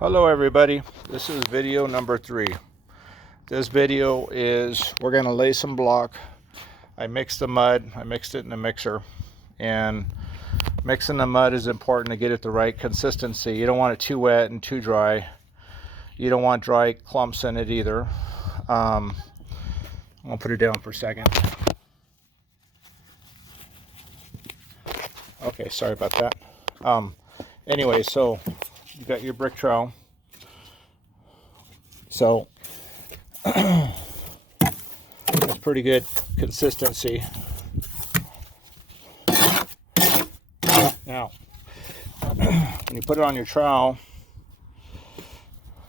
Hello everybody, this is video number 3. This video is we're going to lay some block. I mixed the mud, I mixed it in a mixer, and mixing the mud is important to get it the right consistency. You don't want it too wet and too dry. You don't want dry clumps in it either. I'm going to put it down for a second. Okay, sorry about that. Anyway, so you got your brick trowel. So it's pretty good consistency. Now, when you put it on your trowel,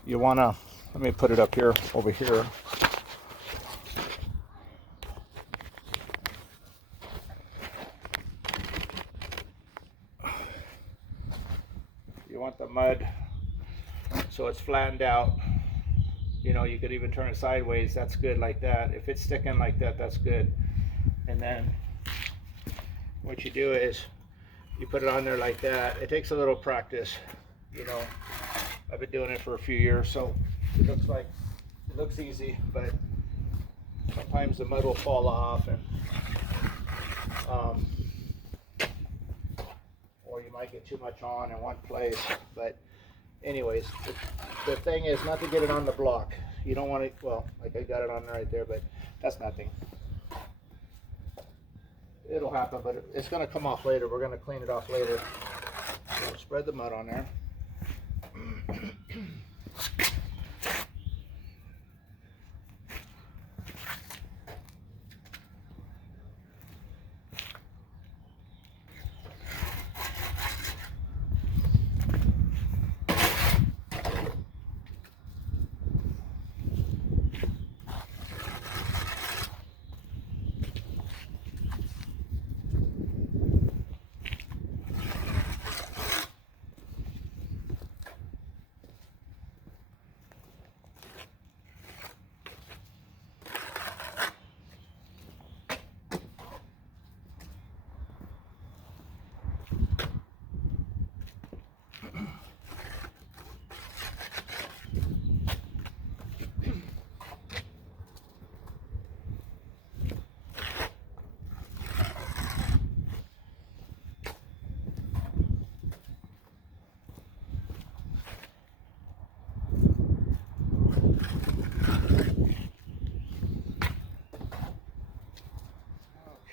you want to, let me put it up here, over here. You want the mud so it's flattened out. You know, you could even turn it sideways. That's good like that. If it's sticking like that, that's good. And then what you do is you put it on there like that. It takes a little practice. You know, I've been doing it for a few years, so it looks easy, but sometimes the mud will fall off, and or you might get too much on in one place. But anyways, the thing is not to get it on the block. You don't want it, well, like I got it on right there, but that's nothing. It'll happen, but it's going to come off later. We're going to clean it off later. So spread the mud on there.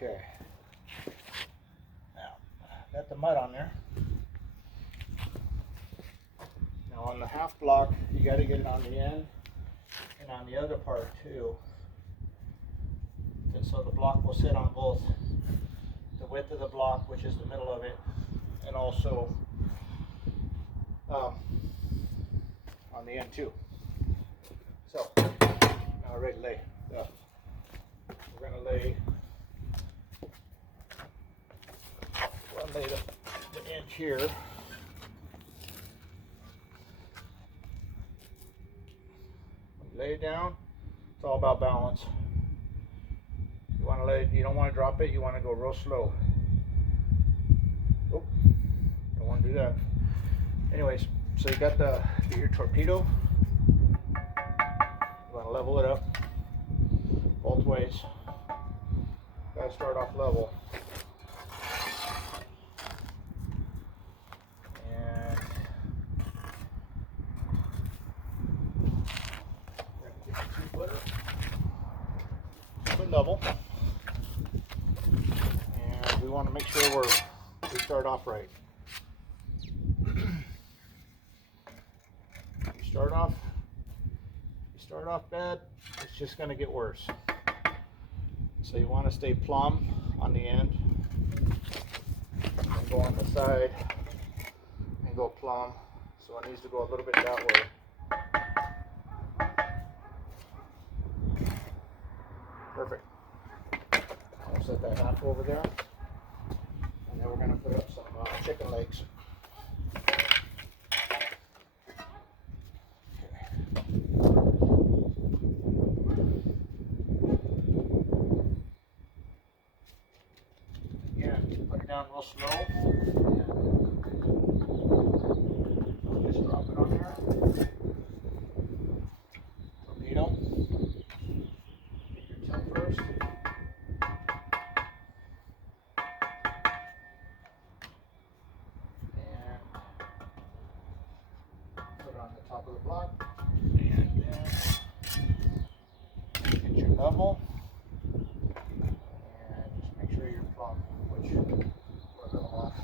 Okay. Now, got the mud on there. Now on the half block, you got to get it on the end and on the other part too. And so the block will sit on both the width of the block, which is the middle of it, and also on the end too. So now we're ready to lay. We're going to lay the inch here. Lay it down. It's all about balance. You want to lay it, you don't want to drop it, you want to go real slow. Oh, don't want to do that. Anyways, so you got your torpedo. You want to level it up both ways. Got to start off level. Level, and we want to make sure we start off right. You start off bad, it's just going to get worse. So you want to stay plumb on the end, and go on the side and go plumb. So it needs to go a little bit that way. Perfect. I'll set that half over there, and then we're going to put up some chicken legs. Again, put it down real slow. Just drop it on there. top of the block, and then get your level, and just make sure you're plumb, which we're level off.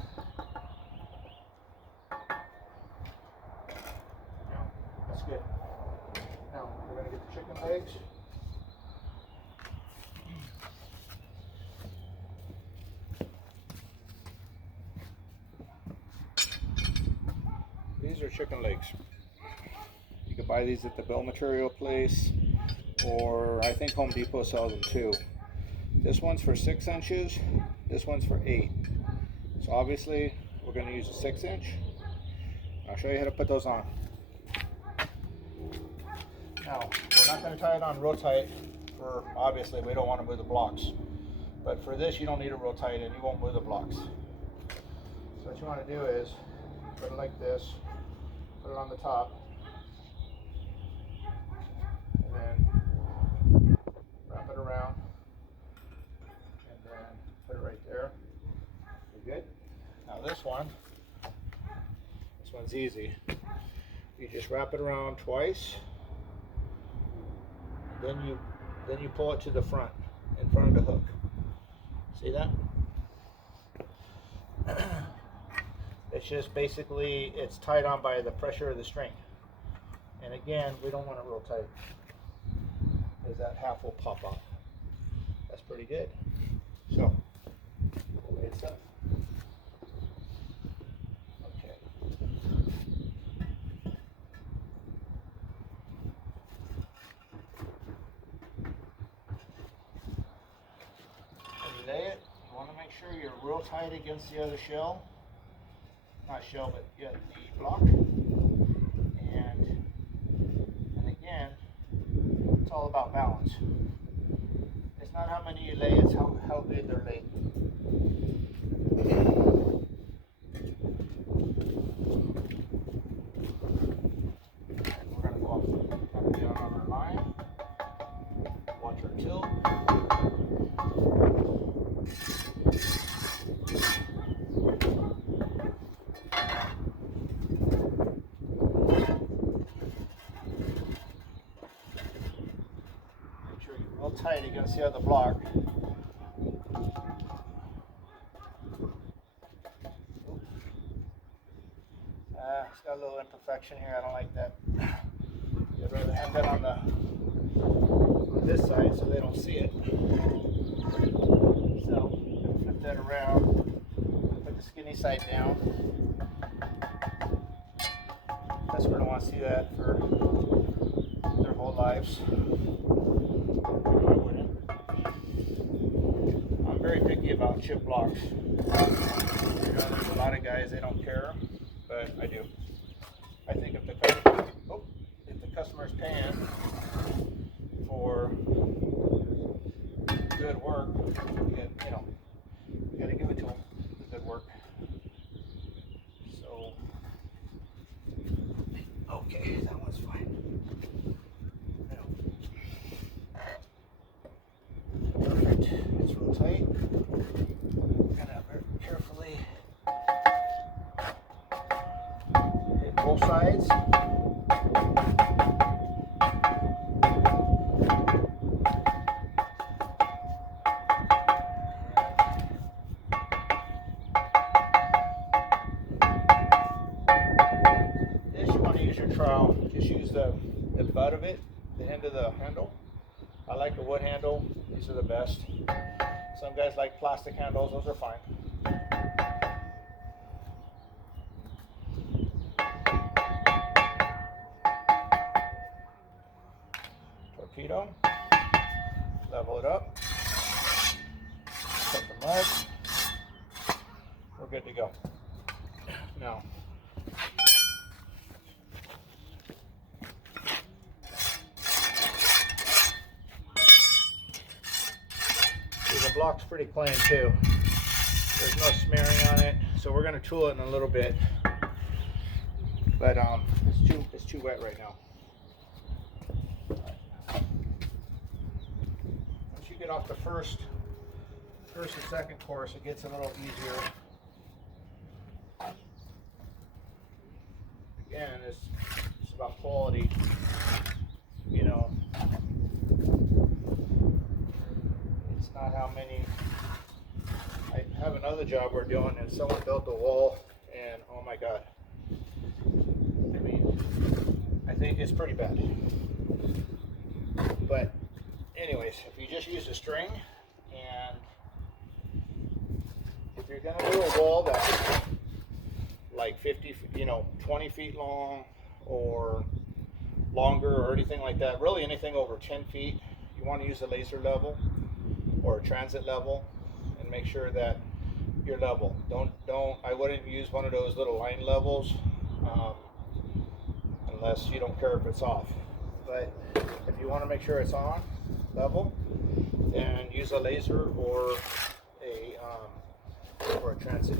Now, that's good. Now, we're going to get the chicken legs. These are chicken legs. You can buy these at the Bill Material place, or I think Home Depot sells them too. This one's for 6 inches, this one's for 8. So obviously we're going to use a 6 inch. I'll show you how to put those on. Now, we're not going to tie it on real tight, for obviously we don't want to move the blocks. But for this, you don't need it real tight and you won't move the blocks. So what you want to do is put it like this, put it on the top, and then wrap it around, and then put it right there. You're good. Now this one's easy. You just wrap it around twice, then you pull it to the front, in front of the hook. See that? It's just basically, it's tied on by the pressure of the string. And again, we don't want it real tight, because that half will pop off. That's pretty good. So, great stuff. Okay. When you lay it, you want to make sure you're real tight against the other shell. Not shell, but yeah, the block. And again, it's all about balance. It's not how many you lay, it's how good they're laid. And we're going to go up and down on our line. Watch our tilt. Real tight against the other block. It's got a little imperfection here. I don't like that. I'd rather have that on this side so they don't see it. So flip that around. Put the skinny side down. Customer don't want to see that for their whole lives. I'm very picky about chip blocks. There's a lot of guys, they don't care, but I do. I think if the customer's paying for good work, you gotta give it to them, the good work. So, okay, that one's fine. Perfect. It's real tight. Gotta very carefully hit both sides. This, you want to use your trowel. Just use the butt of it, the end of the handle. I like a wood handle. These are the best. Some guys like plastic handles. Those are fine. Torpedo. Level it up. Put the mud. We're good to go. Now, the block's pretty clean too. There's no smearing on it, so we're going to tool it in a little bit. But it's too wet right now. Once you get off the first and second course, it gets a little easier. Again, it's about quality. You know, it's not how many. I have another job we're doing, and someone built a wall, and oh my God. I mean, I think it's pretty bad. But anyways, if you just use a string, and if you're gonna do a wall that's like 50, 20 feet long or longer or anything like that, really anything over 10 feet, you want to use a laser level or a transit level and make sure that you're level. I wouldn't use one of those little line levels unless you don't care if it's off. But if you want to make sure it's on level, then use a laser or a transit.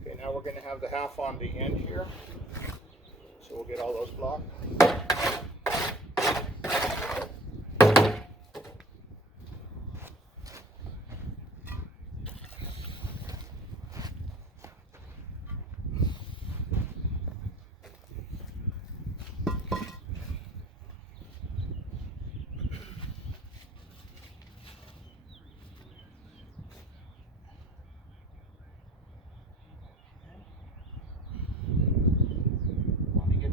Okay, now we're going to have the half on the end here, so we'll get all those blocked.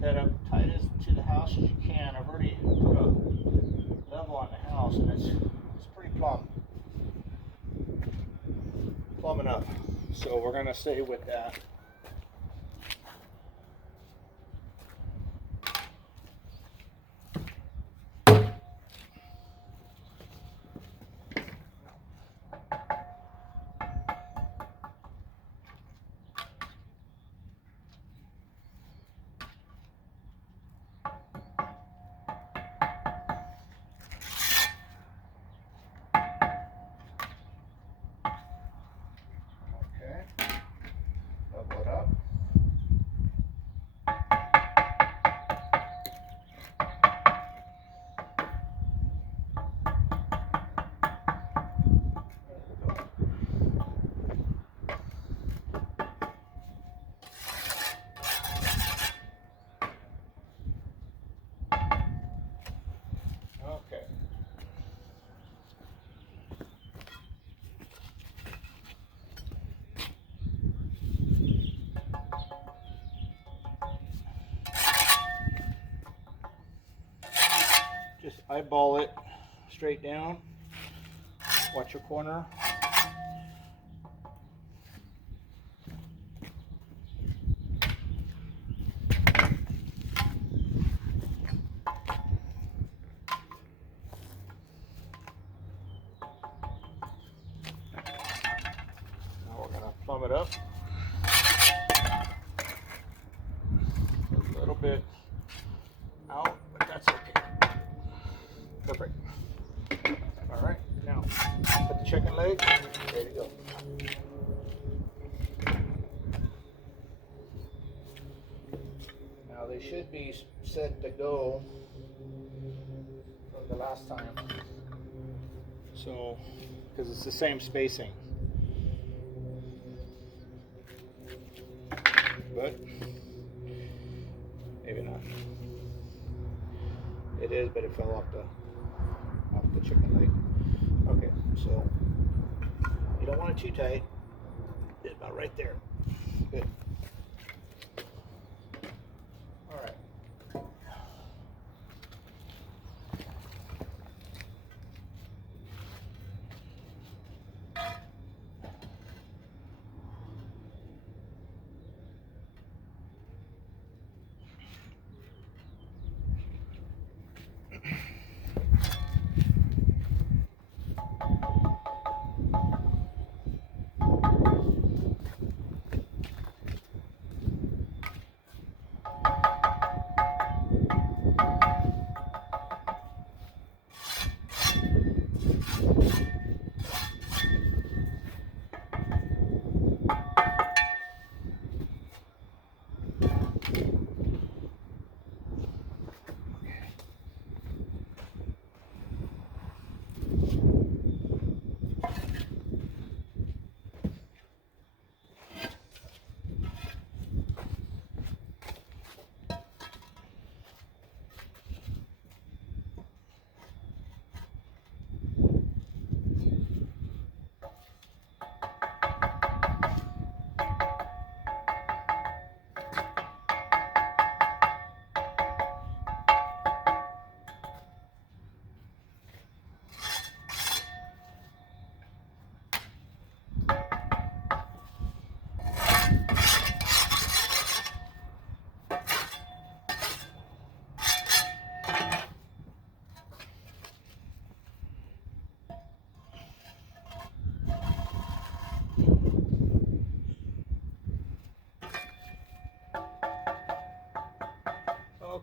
That up tight as to the house as you can. I've already put a level on the house, and it's pretty plumb enough. So we're gonna stay with that. Level it up. Okay. Just eyeball it straight down. Watch your corner. Now we're going to plumb it up. A little bit out, but that's okay. Perfect. All right, now put the chicken leg. There you go. Now they should be set to go from the last time. So, because it's the same spacing. But maybe not. It is, but it fell off the chicken leg. Okay, so you don't want it too tight. It's about right there. Good. All right.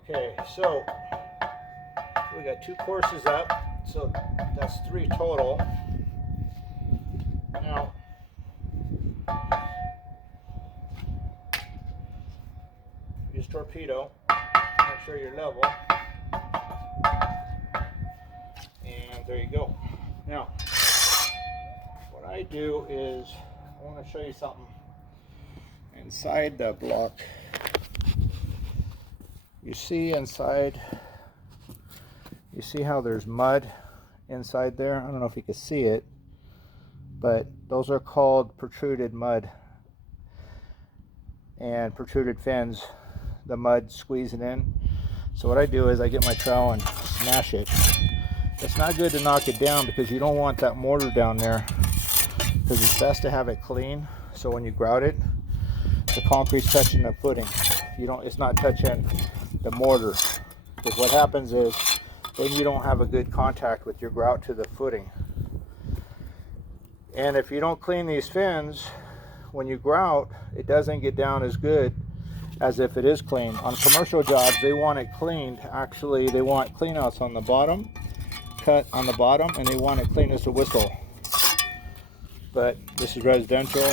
Okay, so we got 2 courses up, so that's 3 total. Now, use torpedo, make sure you're level, and there you go. Now, what I do is, I want to show you something. Inside the block, you see inside, you see how there's mud inside there? I don't know if you can see it, but those are called protruded mud and protruded fins. The mud squeezing in. So what I do is I get my trowel and smash it. It's not good to knock it down because you don't want that mortar down there, because it's best to have it clean. So when you grout it, the concrete's touching the footing. It's not touching the mortar. Because what happens is then you don't have a good contact with your grout to the footing. And if you don't clean these fins, when you grout, it doesn't get down as good as if it is clean. On commercial jobs, they want it cleaned. Actually, they want cleanouts on the bottom, cut on the bottom, and they want it clean as a whistle. But this is residential.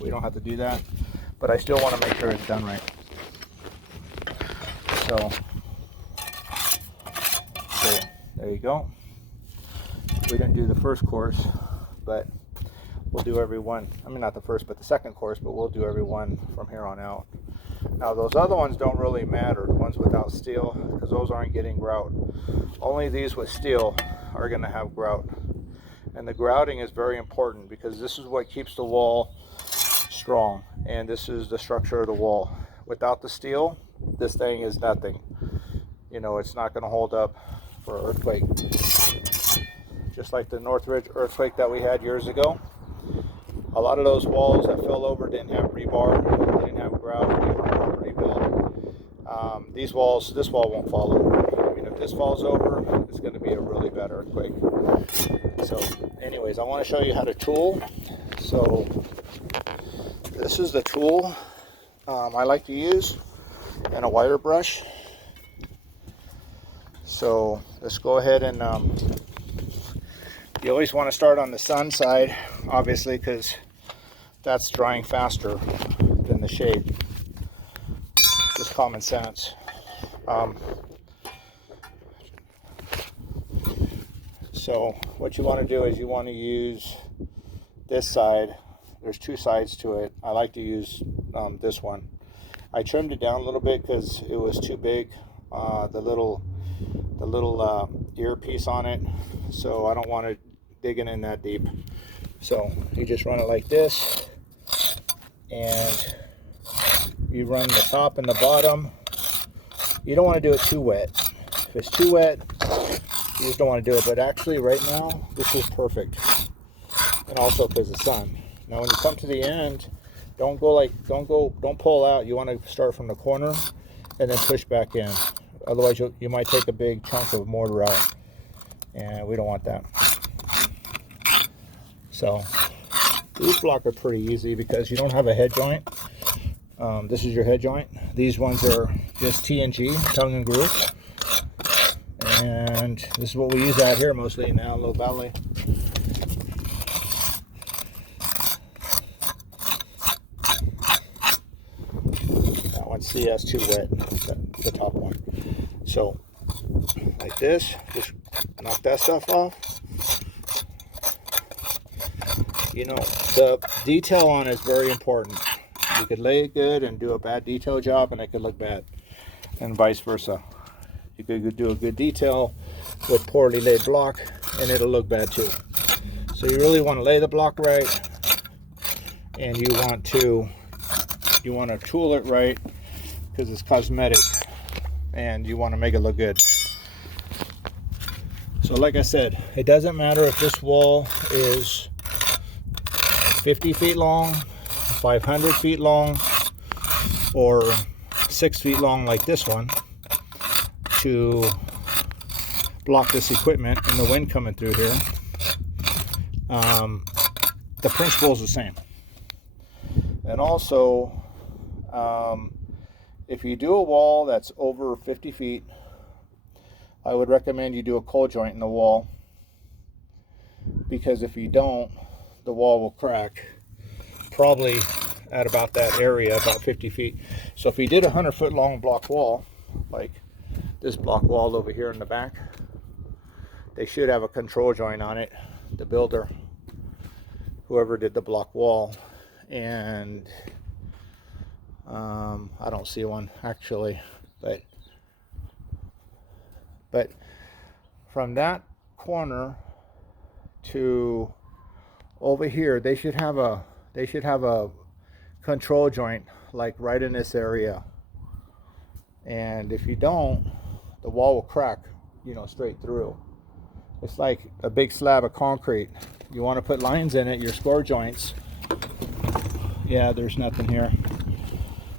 We don't have to do that. But I still want to make sure it's done right. So there you go. We didn't do the first course, but we'll do every one. I mean, not the first, but the second course, but we'll do every one from here on out. Now, those other ones don't really matter, the ones without steel, because those aren't getting grout. Only these with steel are going to have grout. And the grouting is very important because this is what keeps the wall strong, and this is the structure of the wall. Without the steel, this thing is nothing. You know, it's not going to hold up for an earthquake. Just like the Northridge earthquake that we had years ago. A lot of those walls that fell over didn't have rebar, didn't have grout, they weren't properly built. This wall won't fall over. I mean, if this falls over, it's going to be a really bad earthquake. So, anyways, I want to show you how to tool. So, this is the tool I like to use, and a wire brush. So, let's go ahead and you always want to start on the sun side, obviously, because that's drying faster than the shade. Just common sense. So what you want to do is you want to use this side. There's 2 sides to it. I like to use this one. I trimmed it down a little bit because it was too big. The little earpiece on it. So I don't want it digging in that deep. So you just run it like this, and you run the top and the bottom. You don't want to do it too wet. If it's too wet, you just don't want to do it. But actually right now, this is perfect. And also because of the sun. Now when you come to the end, don't pull out. You want to start from the corner and then push back in. Otherwise you might take a big chunk of mortar out, and we don't want that. So these blocks are pretty easy because you don't have a head joint. This is your head joint. These ones are just T&G, tongue and groove. And this is what we use out here mostly in Antelope Valley. That one's CS too wet, the top one. So like this, just knock that stuff off. You know, the detail on it is very important. You could lay it good and do a bad detail job, and it could look bad, and vice versa. You could do a good detail with poorly laid block, and it'll look bad too. So you really want to lay the block right, and you want to tool it right because it's cosmetic, and you want to make it look good. So like I said, it doesn't matter if this wall is 50 feet long, 500 feet long, or 6 feet long like this one, to block this equipment and the wind coming through here. The principle is the same. And also, if you do a wall that's over 50 feet, I would recommend you do a cold joint in the wall, because if you don't, the wall will crack probably at about that area, about 50 feet. So if you did a 100-foot long block wall, like this block wall over here in the back, they should have a control joint on it, the builder, whoever did the block wall. And I don't see one actually, but from that corner to over here, they should have a control joint like right in this area. And if you don't, the wall will crack, you know, straight through. It's like a big slab of concrete. You want to put lines in it, your score joints. Yeah, there's nothing here.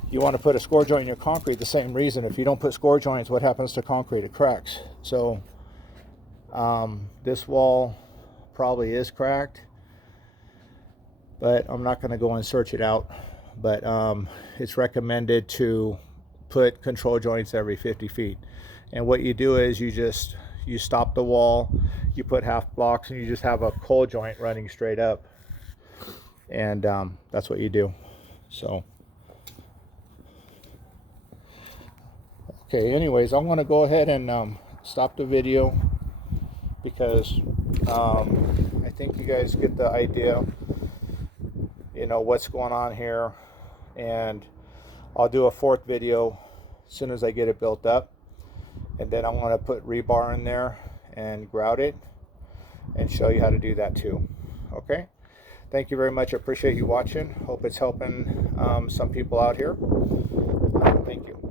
You want to put a score joint in your concrete, the same reason. If you don't put score joints, what happens to concrete? It cracks. So this wall probably is cracked, but I'm not going to go and search it out. But it's recommended to put control joints every 50 feet. And what you do is you stop the wall, you put half blocks, and you just have a cold joint running straight up. And that's what you do. So okay, anyways, I'm going to go ahead and stop the video, because I think you guys get the idea, you know, what's going on here. And I'll do a fourth video as soon as I get it built up, and then I'm going to put rebar in there and grout it and show you how to do that too. Okay, thank you very much. I appreciate you watching. Hope it's helping some people out here. Thank you.